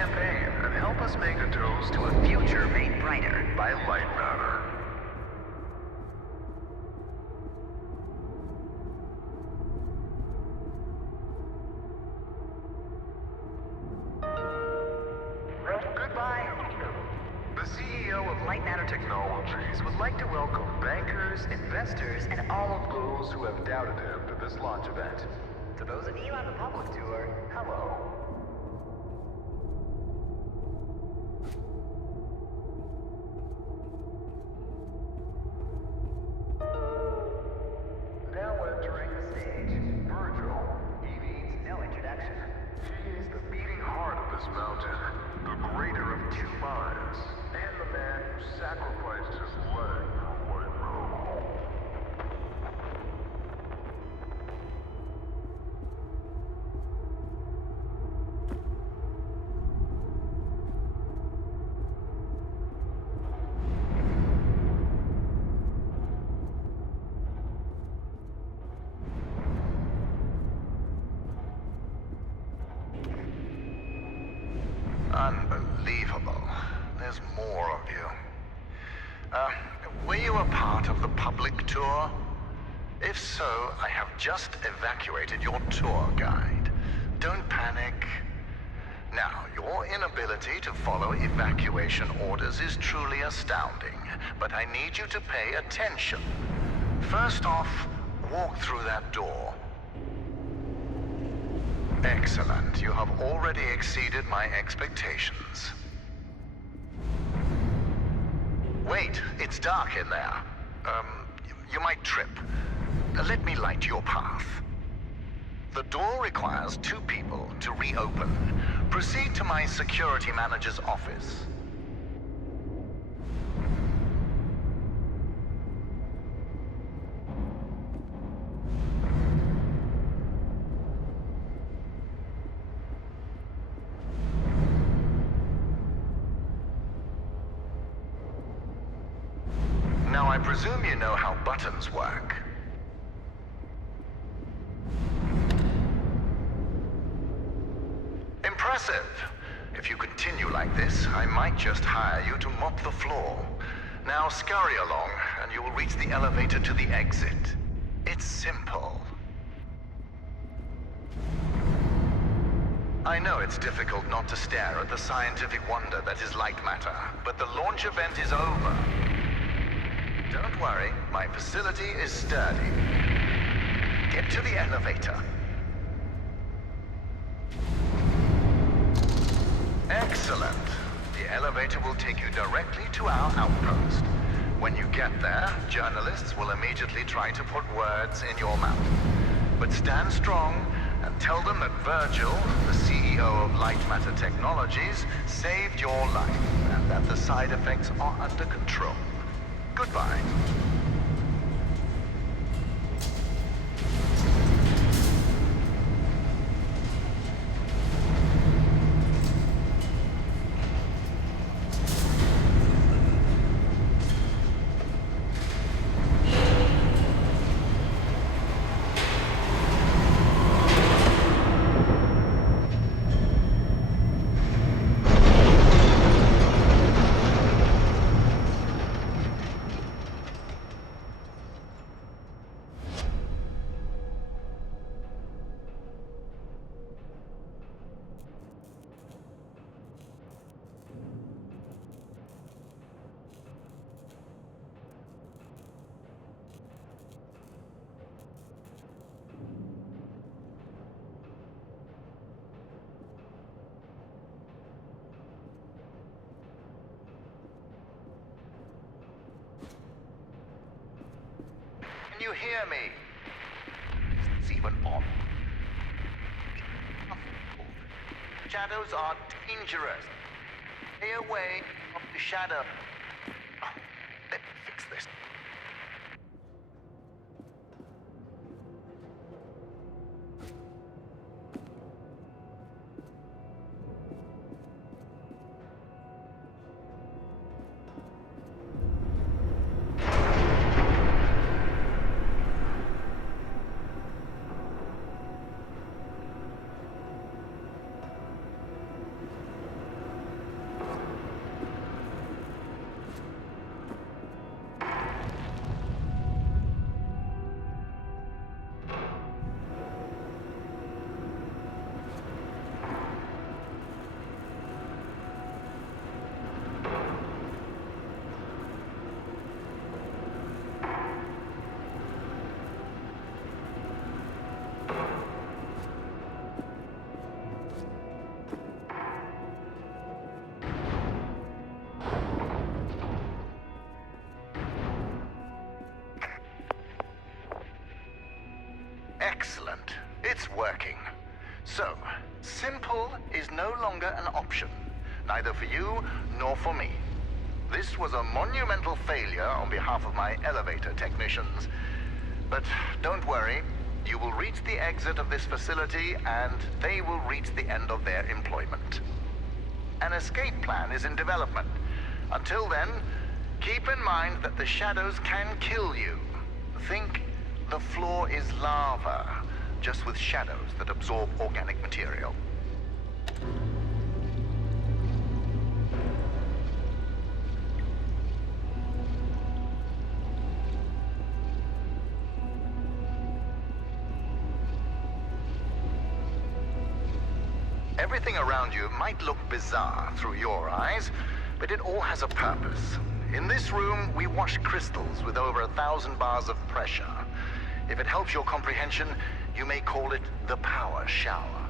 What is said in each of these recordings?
champagne and help us make a toast to a future made brighter by Lightmatter. Goodbye. The CEO of Lightmatter Technologies would like to welcome bankers, investors, and all of those who have doubted him to this launch event. To those of you on the public tour, hello. Now entering the stage, Virgil. He needs no introduction. He is the beating heart of this mountain, the greater of two minds, and the man who sacrificed his leg for renewable. Unbelievable. There's more of you. Were you a part of the public tour? If so, I have just evacuated your tour guide. Don't panic. Now, your inability to follow evacuation orders is truly astounding, but I need you to pay attention. First off, walk through that door. Excellent. You have already exceeded my expectations. Wait, it's dark in there. You might trip. Let me light your path. The door requires 2 people to reopen. Proceed to my security manager's office. Now, I presume you know how buttons work. Impressive. If you continue like this, I might just hire you to mop the floor. Now scurry along, and you will reach the elevator to the exit. It's simple. I know it's difficult not to stare at the scientific wonder that is Lightmatter, but the launch event is over. Don't worry, my facility is sturdy. Get to the elevator. Excellent. The elevator will take you directly to our outpost. When you get there, journalists will immediately try to put words in your mouth. But stand strong and tell them that Virgil, the CEO of Lightmatter Technologies, saved your life and that the side effects are under control. Goodbye. Can you hear me? It's even on. Shadows are dangerous. Stay away from the shadow. Let me fix this. It's working. So, simple is no longer an option, neither for you nor for me. This was a monumental failure on behalf of my elevator technicians. But don't worry, you will reach the exit of this facility and they will reach the end of their employment. An escape plan is in development. Until then, keep in mind that the shadows can kill you. Think the floor is lava, just with shadows that absorb organic material. Everything around you might look bizarre through your eyes, but it all has a purpose. In this room, we wash crystals with over 1,000 bars of pressure. If it helps your comprehension, you may call it the power shower.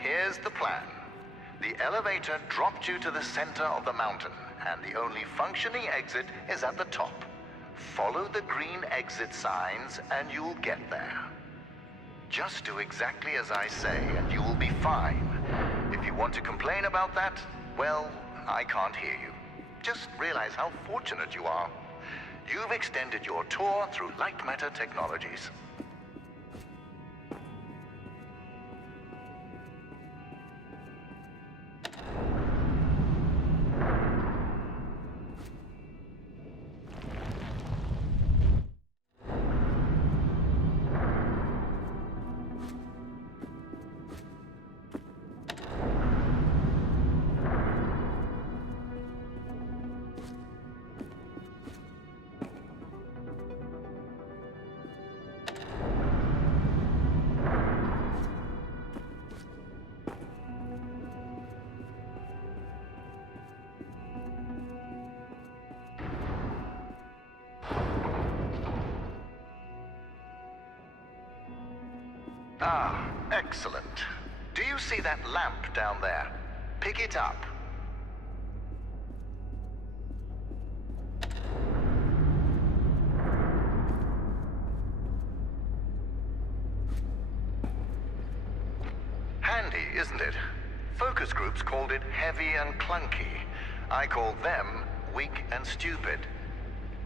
Here's the plan. The elevator dropped you to the center of the mountain, and the only functioning exit is at the top. Follow the green exit signs, and you'll get there. Just do exactly as I say, and you will be fine. If you want to complain about that, well, I can't hear you. Just realize how fortunate you are. You've extended your tour through Lightmatter technologies. Ah, excellent. Do you see that lamp down there? Pick it up. Handy, isn't it? Focus groups called it heavy and clunky. I call them weak and stupid.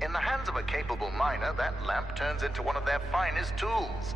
In the hands of a capable miner, that lamp turns into one of their finest tools.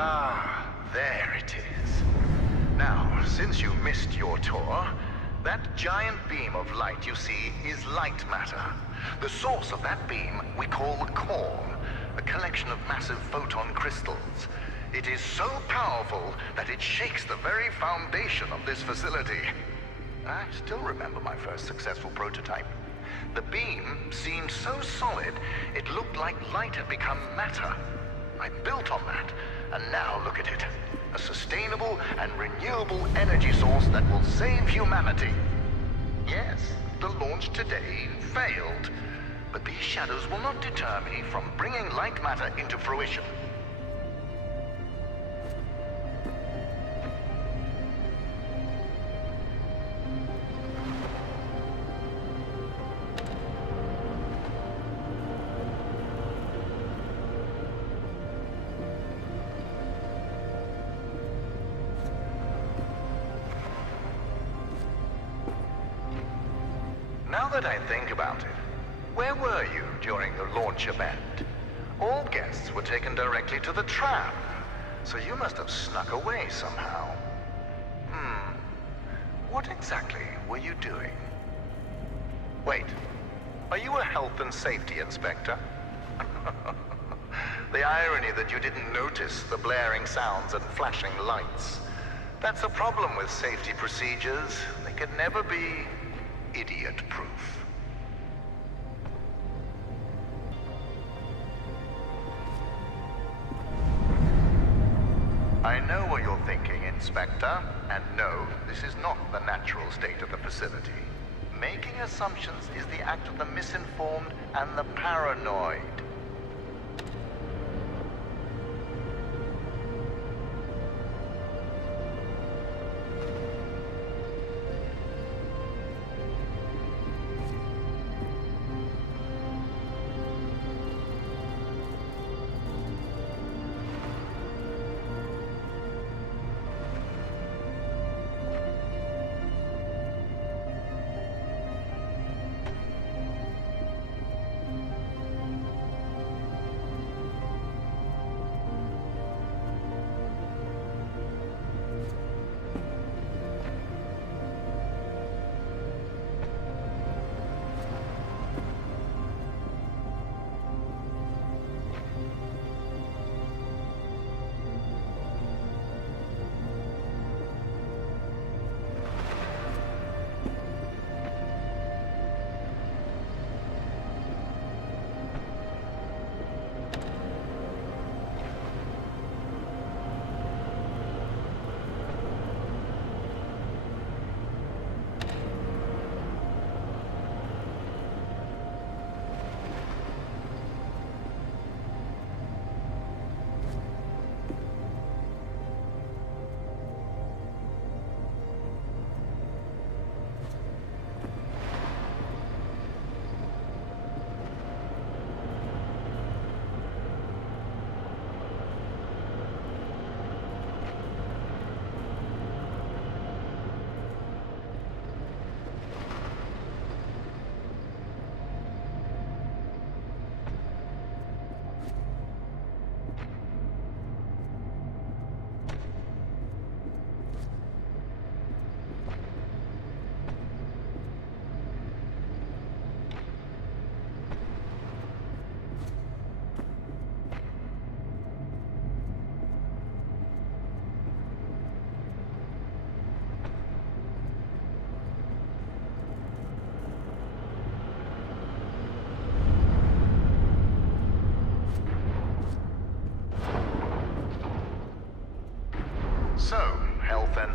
Ah, there it is. Now, since you missed your tour, that giant beam of light you see is Lightmatter. The source of that beam we call the core, a collection of massive photon crystals. It is so powerful that it shakes the very foundation of this facility. I still remember my first successful prototype. The beam seemed so solid, it looked like light had become matter. I built on that, and now look at it. A sustainable and renewable energy source that will save humanity. Yes, the launch today failed, but these shadows will not deter me from bringing Lightmatter into fruition. Now that I think about it, where were you during the launch event? All guests were taken directly to the tram, so you must have snuck away somehow. What exactly were you doing? Wait, are you a health and safety inspector? The irony that you didn't notice the blaring sounds and flashing lights. That's a problem with safety procedures. They can never be idiot-proof. I know what you're thinking, Inspector, and no, this is not the natural state of the facility. Making assumptions is the act of the misinformed and the paranoid.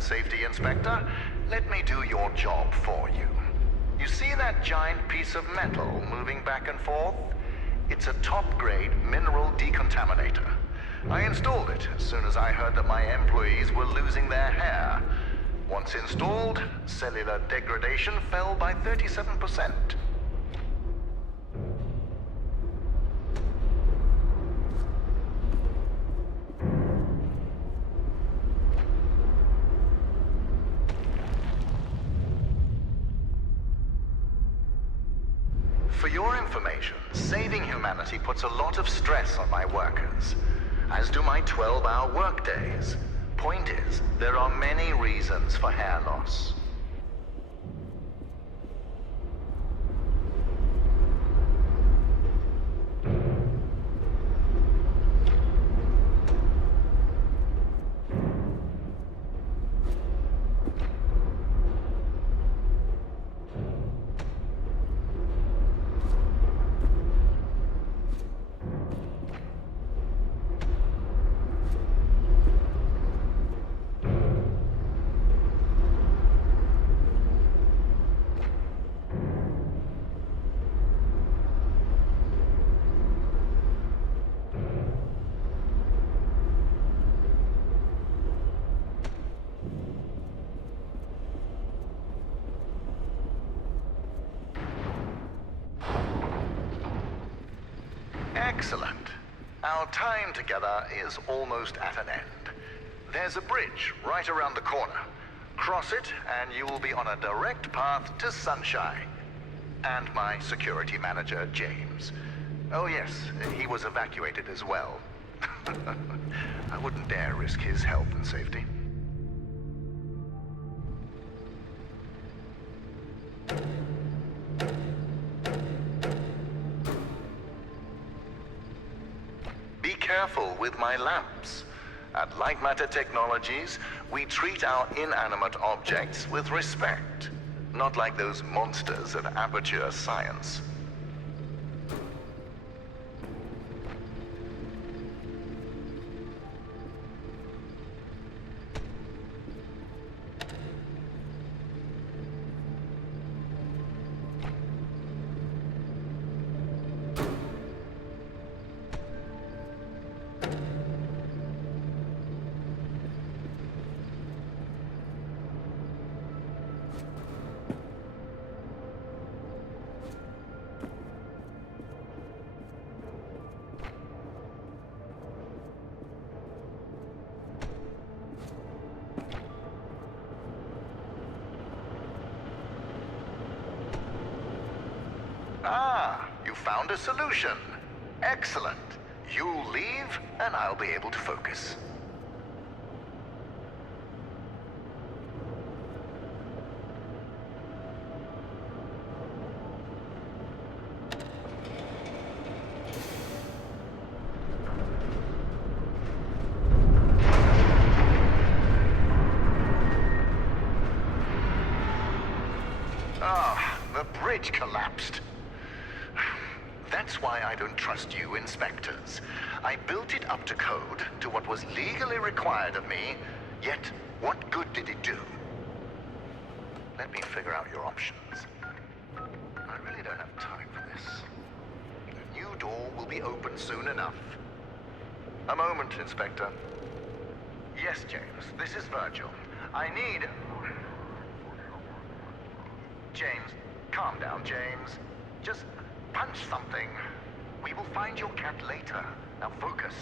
Safety Inspector, let me do your job for you. You see that giant piece of metal moving back and forth? It's a top-grade mineral decontaminator. I installed it as soon as I heard that my employees were losing their hair. Once installed, cellular degradation fell by 37%. For your information, saving humanity puts a lot of stress on my workers. as do my 12-hour workdays. Point is, there are many reasons for hair loss. Excellent. Our time together is almost at an end. There's a bridge right around the corner. Cross it, and you will be on a direct path to Sunshine. And my security manager, James. Oh yes, he was evacuated as well. I wouldn't dare risk his health and safety. Careful with my lamps. At Lightmatter Technologies, we treat our inanimate objects with respect, not like those monsters of aperture science. Ah, you found a solution. Excellent. You leave, and I'll be able to focus. Ah, the bridge collapsed. That's why I don't trust you, inspectors. I built it up to code, to what was legally required of me, yet what good did it do? Let me figure out your options. I really don't have time for this. The new door will be open soon enough. A moment, Inspector. Yes, James, this is Virgil. I need... James, calm down, James. Just... punch something. We will find your cat later. Now focus.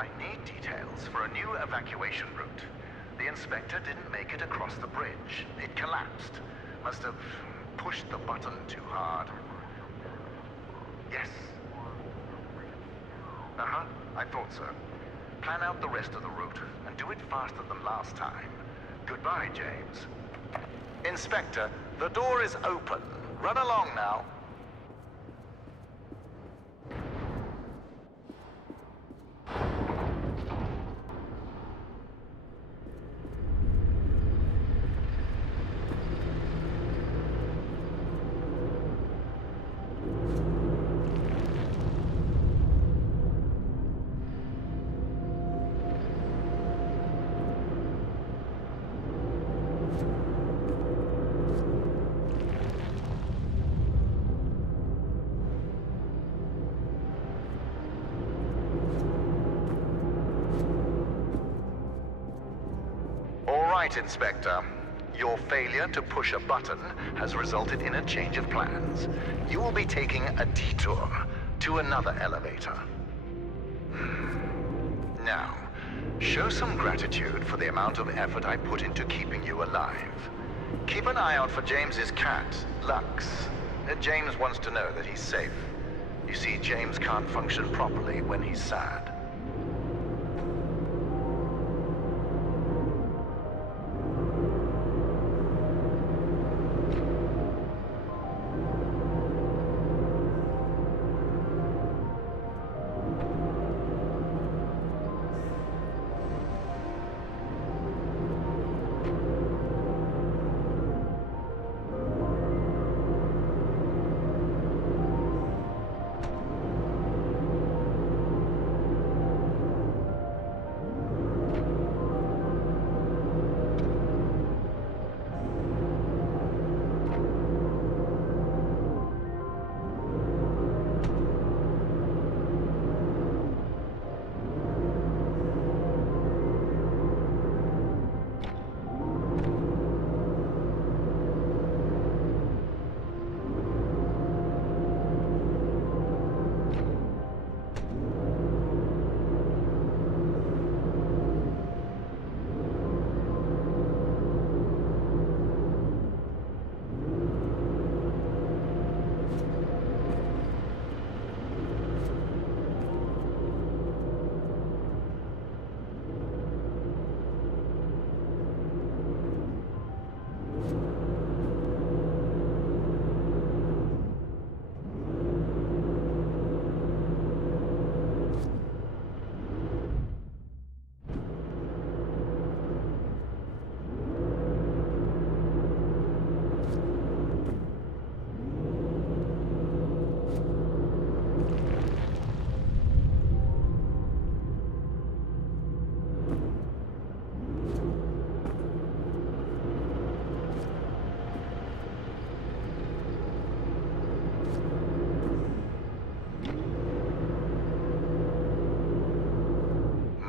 I need details for a new evacuation route. The inspector didn't make it across the bridge. It collapsed. Must have pushed the button too hard. Yes. Uh-huh, I thought so. Plan out the rest of the route and do it faster than last time. Goodbye, James. Inspector, the door is open. Run along now. Right, Inspector. Your failure to push a button has resulted in a change of plans. You will be taking a detour to another elevator. Now, show some gratitude for the amount of effort I put into keeping you alive. Keep an eye out for James's cat, Lux. James wants to know that he's safe. You see, James can't function properly when he's sad.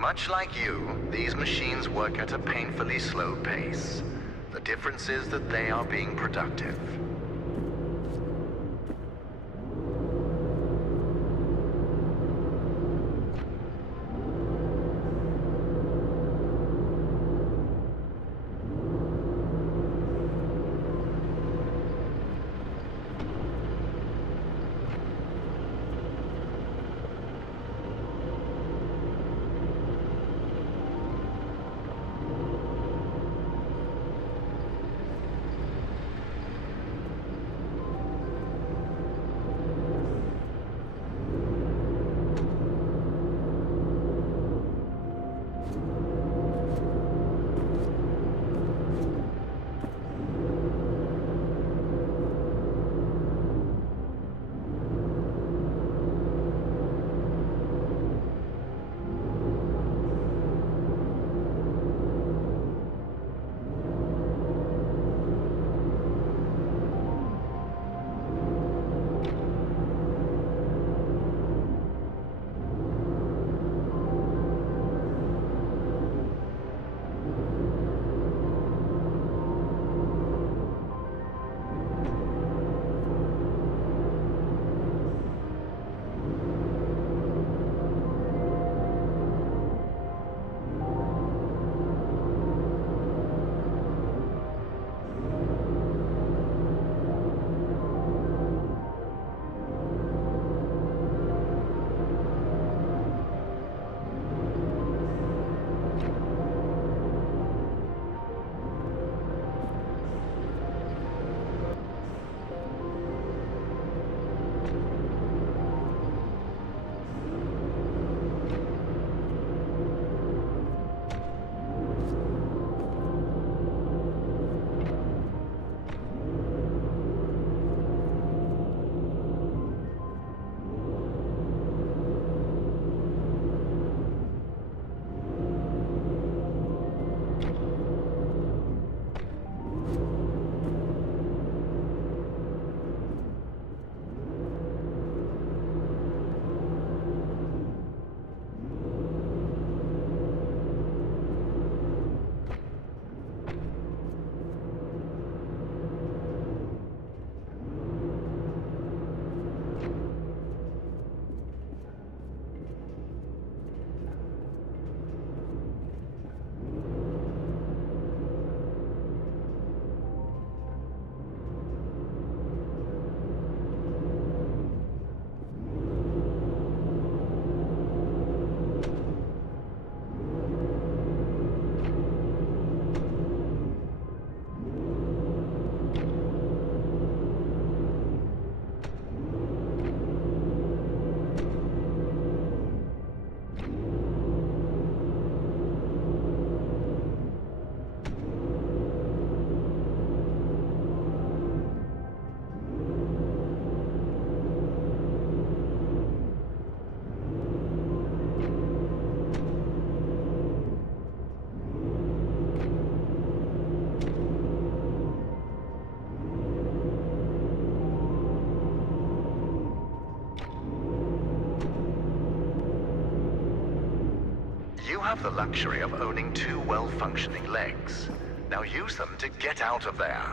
Much like you, these machines work at a painfully slow pace. The difference is that they are being productive. You have the luxury of owning two well-functioning legs. Now use them to get out of there.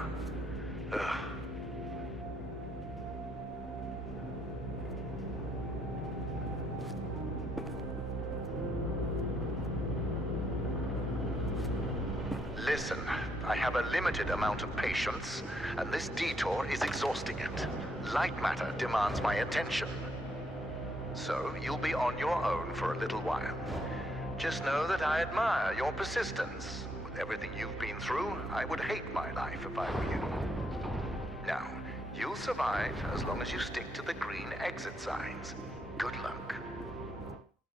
Ugh. Listen, I have a limited amount of patience, and this detour is exhausting it. Lightmatter demands my attention. So, you'll be on your own for a little while. Just know that I admire your persistence. With everything you've been through, I would hate my life if I were you. Now, you'll survive as long as you stick to the green exit signs. Good luck.